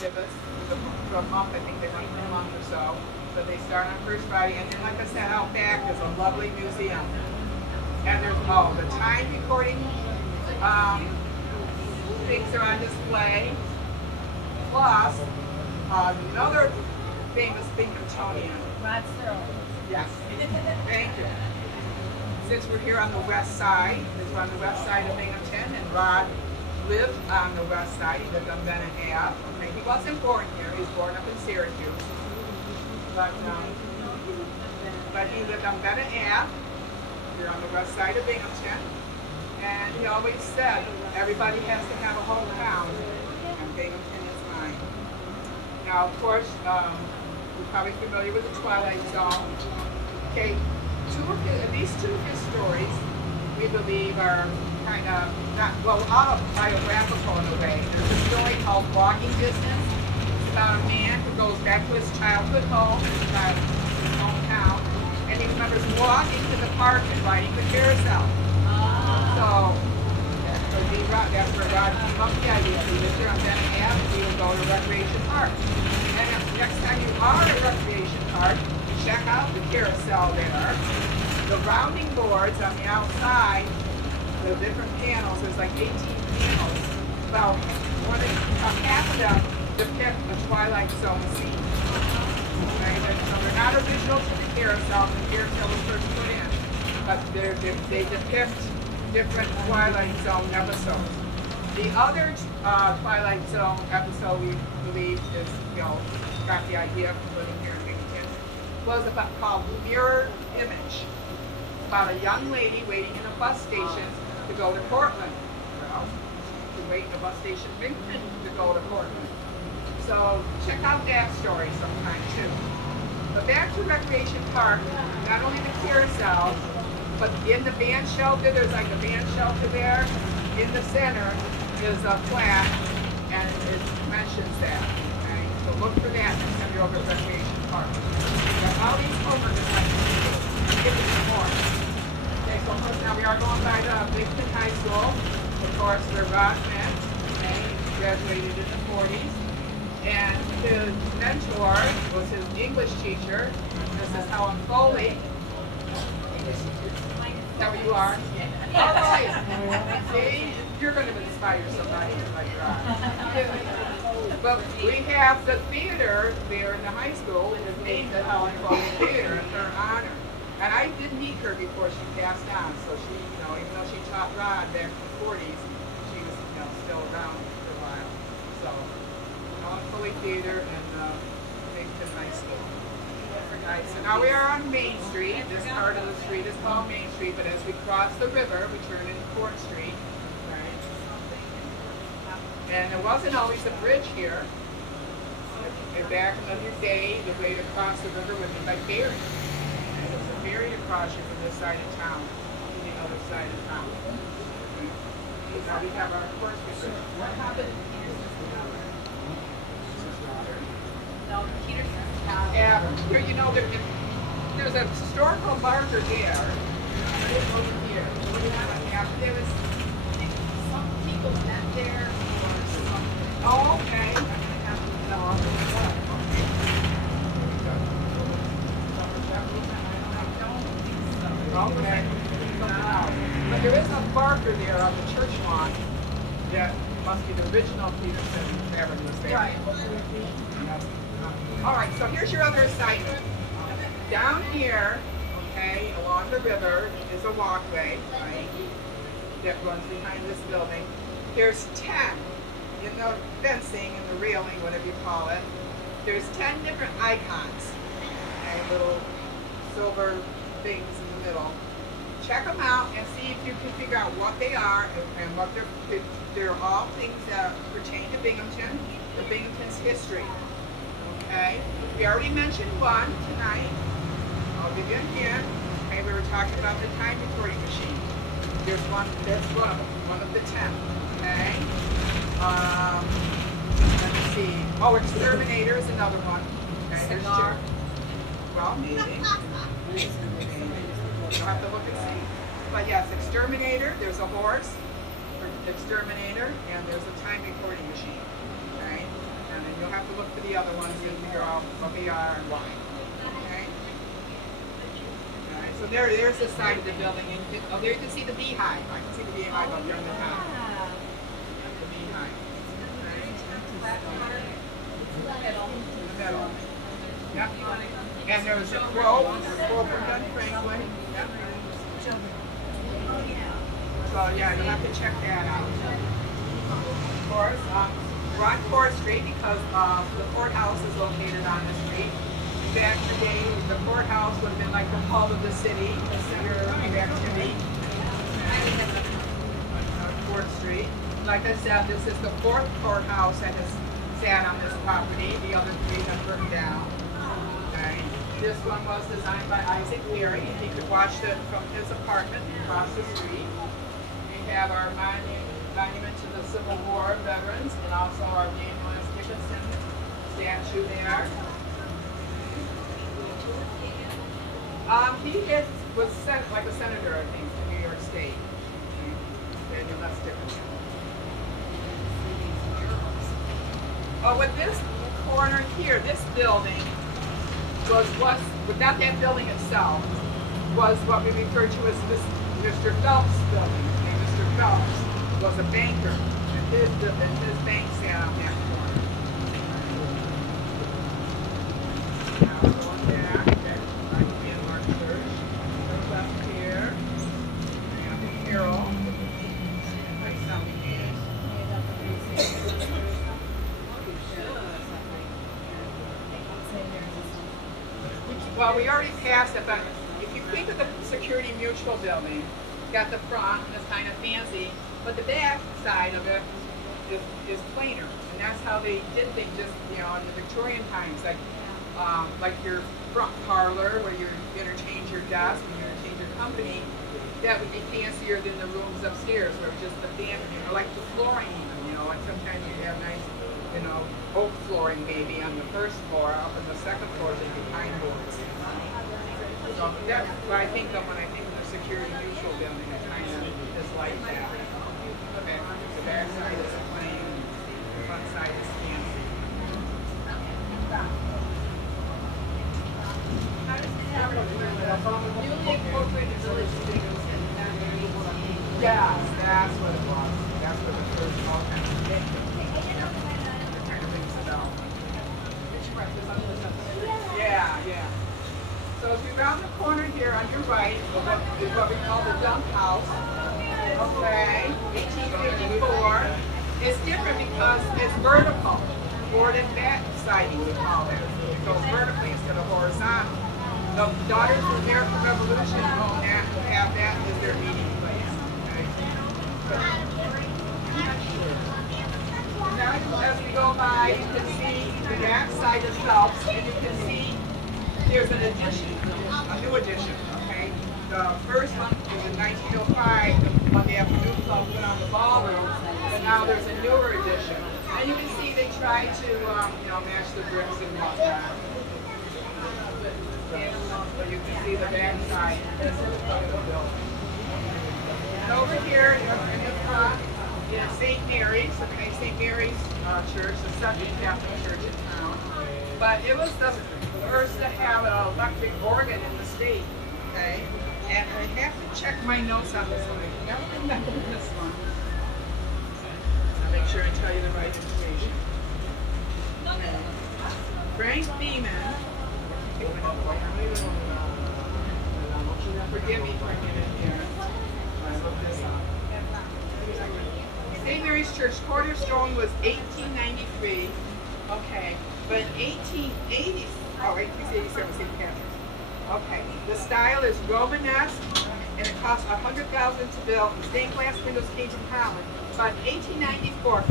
exhibits for a month. I think they run for a month or so. But they start on first Friday, and then like I said, out back is a lovely museum. And there's the time recording things are on display. Plus another famous Binghamtonian. Rod Searle. Yes. Thank you. Since we're here on the west side, we're on the west side of Binghamton, and Rod lived on the west side. He lived on Bennett Ave. Okay, he wasn't born here. He was born up in Syracuse. But he lived on Bennett Ave. We're on the west side of Binghamton. And he always said, everybody has to have a hometown, and Binghamton is mine. Now, of course, you're probably familiar with the Twilight Zone. Okay, these two of his stories, we believe, are kind of autobiographical in a way. There's a story called Walking Distance. It's about a man who goes back to his childhood home, his hometown, and he remembers walking to the park and riding the carousel. So that's where God came up with the idea. He lived here on Bennett Ave, he would go to Recreation Park. And next time you are at Recreation Park, check out the carousel there. The rounding boards on the outside, the different panels, there's like 18 panels. About half of them depict the Twilight Zone scene. Okay? So they're not original to the carousel. The carousel was first put in. But they depict different Twilight Zone episodes. The other Twilight Zone episode we believe is, got the idea from living here in Binghamton, was called Mirror Image. About a young lady waiting in a bus station to go to Portland. Well, to wait in a bus station in Binghamton to go to Portland. So check out that story sometime too. But back to Recreation Park, not only the carousel, but in the band shelter, there's like a band shelter there. In the center is a plaque, and it mentions that. Okay? So look for that next time you're over at Recreation Park. All these homework assignments, give it some more. Okay, so now we are going by the Binghamton High School. Of course, where Rod met. Okay, he graduated in the 40s. And his mentor was his English teacher. This is Helen Foley. Is that what you are? All right. See, you're going to inspire somebody like that. But we have the theater there in the high school, and it's named the Helen Foley Theater in her honor. And I did meet her before she passed on, so she, even though she taught Rod back in the 40s, she was, still around for a while. So, Helen Foley Theater and Binghamton High School. Right, so now we are on Main Street. This part of the street is called Main Street, but as we cross the river, we turn into Court Street. Right? And there wasn't always a bridge here. Back in the day, the way to cross the river would be by ferry. And there's a ferry across you from this side of town to the other side of town. Now we have our course research. What happened? No, Peterson. Here, there's a historical marker there. But it's over here. What do you have? There was Some people met there or something. Oh, okay. I'm going to have to know. Okay. But there is a marker there on the church lawn that must be the original Peterson Tavern was there. Right. All right, so here's your other assignment. Down here, okay, along the river is a walkway, right, that runs behind this building. There's 10 in the fencing and the railing, whatever you call it. There's 10 different icons, okay, little silver things in the middle. Check them out and see if you can figure out what they are and what they're all things that pertain to Binghamton, the Binghamton's history. Okay, we already mentioned one tonight. I'll give you a hint. Okay, we were talking about the time recording machine. There's one, that's one of the 10. Okay. Let's see. Oh, Exterminator is another one. Okay, there's two. Well, maybe. You'll have to look and see. But yes, Exterminator, there's a horse for Exterminator, and there's a time recording machine. Okay? And then you'll have look for the other ones and figure out what they are and why. Okay? Alright, so there's the side of the building. And there you can see the beehive. I can see the beehive up there in the top. The beehive. In the middle. Yep. And there's a quote from Ben Franklin. Yep. So yeah, you have to check that out. Of course, we're on Court Street because the courthouse is located on the street. Back in the day, the courthouse would have been like the hub of the city, the center of activity. Court Street. Like I said, this is the fourth courthouse that has sat on this property. The other three have burned down. Okay. This one was designed by Isaac Leary, and you could watch it from his apartment across the street. We have our monument to the Civil War veterans, and also our James Dickinson statue there. He was like a senator, I think, in New York State. And that's different. Oh, with this corner here, this building without that building itself, was what we refer to as this Mr. Phelps building. And Mr. Phelps was a banker, and his bank sat on that corner. Now going back, that's right in Mark Church. Go left here, and Carroll. That's something Well, we already passed it, but if you think of the Security Mutual building, you got the front, and it's kind of fancy, but the back side of it is plainer, and that's how they did things just, in the Victorian times, like your front parlor where you interchange your desk and you interchange your company, that would be fancier than the rooms upstairs where it's just the family, like the flooring even, like sometimes you have nice, oak flooring maybe on the first floor, up on the second floor there'd be pine boards. So that's what I think of when I think of the Security Mutual building. It kind of is like that. Okay, the back side is plain, the front side is fancy. Yes, that's what it was. That's what the first all kind of thing. It kind of rings it out. Yeah. So if you round the corner here on your right is what we call the dump house. Okay, 1854. It's different because it's vertical. Forward and back siding, we call it. It goes vertically instead of horizontal. The Daughters of the American Revolution own that, have that as their meeting place. Okay? Now as we go by, you can see the back side of Phelps, and you can see there's an addition, a new addition, okay? The first one was in 1905, when the afternoon club put on the ballroom, and now there's a newer addition. And you can see they try to, match the bricks and whatnot. So you can see the back side of the building. And over here in the front is St. Mary's, okay? St. Mary's Church, the second Catholic church in town. But it was the first to have an electric organ in the state, okay? And I have to check my notes on this one. I don't remember this one. I'll make sure I tell you the right information. Okay. Frank Beeman. Forgive me for a minute here. I look this up. St. Mary's Church cornerstone was 1893. Okay. But in 1887, St. Patrick's. Okay. The style is Romanesque, and it cost $100,000 to build. Stained glass windows came from Holland. But in 1894,